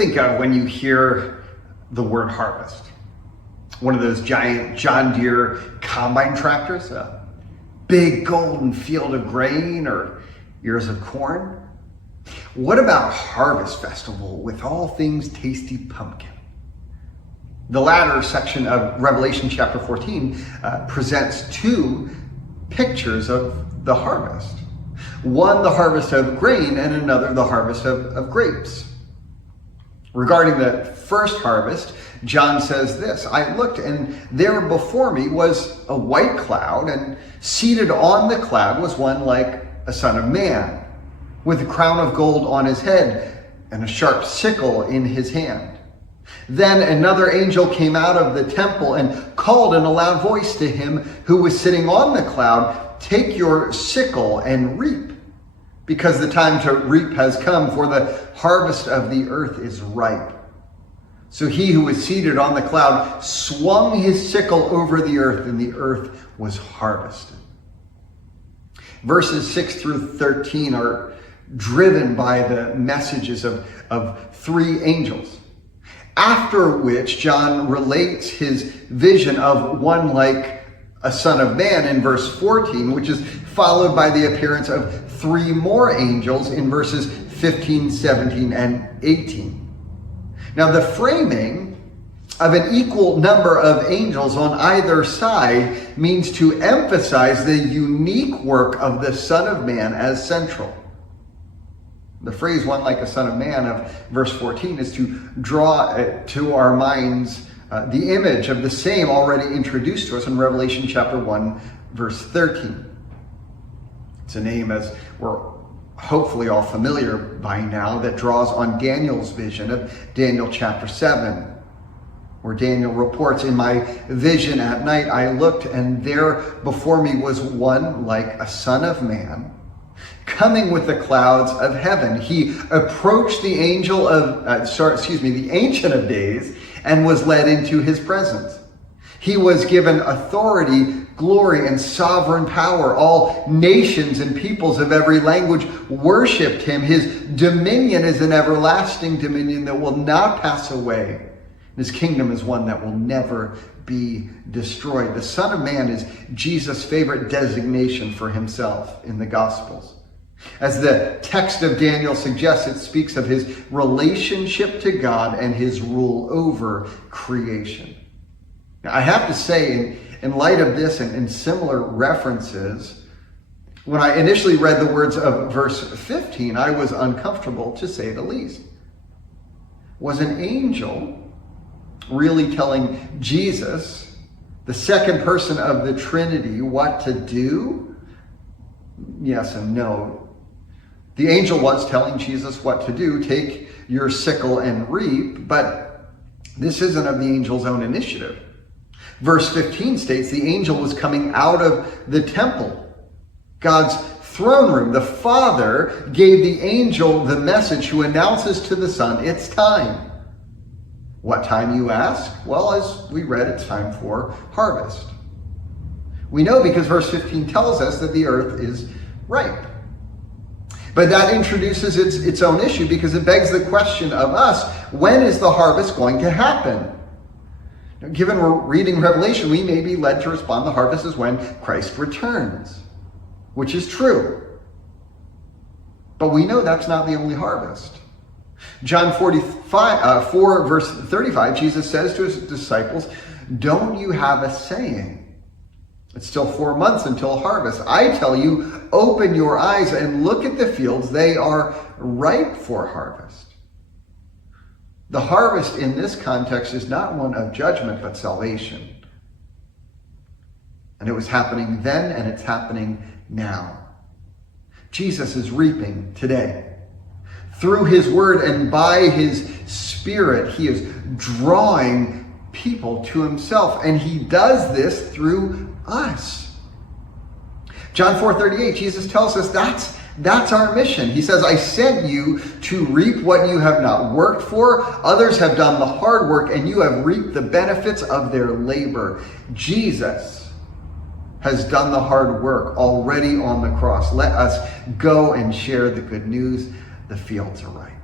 think of when you hear the word harvest? One of those giant John Deere combine tractors, a big golden field of grain or ears of corn? What about Harvest Festival with all things tasty pumpkin? The latter section of Revelation chapter 14 presents two pictures of the harvest. One, the harvest of grain, and another, the harvest of grapes. Regarding the first harvest, John says this, "I looked, and there before me was a white cloud, and seated on the cloud was one like a son of man, with a crown of gold on his head and a sharp sickle in his hand. Then another angel came out of the temple and called in a loud voice to him who was sitting on the cloud, 'Take your sickle and reap, because the time to reap has come, for the harvest of the earth is ripe.' So he who was seated on the cloud swung his sickle over the earth, and the earth was harvested." Verses 6 through 13 are driven by the messages of three angels. After which John relates his vision of one like a son of man in verse 14, which is followed by the appearance of three more angels in verses 15, 17, and 18. Now, the framing of an equal number of angels on either side means to emphasize the unique work of the Son of Man as central. The phrase "one like a son of man" of verse 14 is to draw to our minds the image of the same already introduced to us in Revelation chapter 1, verse 13. It's a name, as we're hopefully all familiar by now, that draws on Daniel's vision of Daniel chapter 7, where Daniel reports, "In my vision at night I looked, and there before me was one like a son of man, coming with the clouds of heaven. He approached the Ancient of Days, and was led into his presence. He was given authority, glory, and sovereign power. All nations and peoples of every language worshipped him. His dominion is an everlasting dominion that will not pass away. His kingdom is one that will never be destroyed." The Son of Man is Jesus' favorite designation for himself in the Gospels. As the text of Daniel suggests, it speaks of his relationship to God and his rule over creation. Now, I have to say, in light of this and similar references, when I initially read the words of verse 15, I was uncomfortable, to say the least. Was an angel really telling Jesus, the second person of the Trinity, what to do? Yes and no. The angel was telling Jesus what to do: take your sickle and reap, but this isn't of the angel's own initiative. Verse 15 states the angel was coming out of the temple, God's throne room. The Father gave the angel the message, who announces to the Son, "It's time." What time, you ask? Well, as we read, it's time for harvest. We know because verse 15 tells us that the earth is ripe. But that introduces its own issue, because it begs the question of us: when is the harvest going to happen? Now, given we're reading Revelation, we may be led to respond the harvest is when Christ returns, which is true. But we know that's not the only harvest. John 4 verse 35, Jesus says to his disciples, "Don't you have a saying? It's still 4 months until harvest. I tell you, open your eyes and look at the fields. They are ripe for harvest." The harvest in this context is not one of judgment, but salvation. And it was happening then, and it's happening now. Jesus is reaping today. Through his word and by his Spirit, he is drawing people to himself, and he does this through us. John 4:38, Jesus tells us that's our mission. He says, "I sent you to reap what you have not worked for. Others have done the hard work, and you have reaped the benefits of their labor." Jesus has done the hard work already on the cross. Let us go and share the good news. The fields are ripe.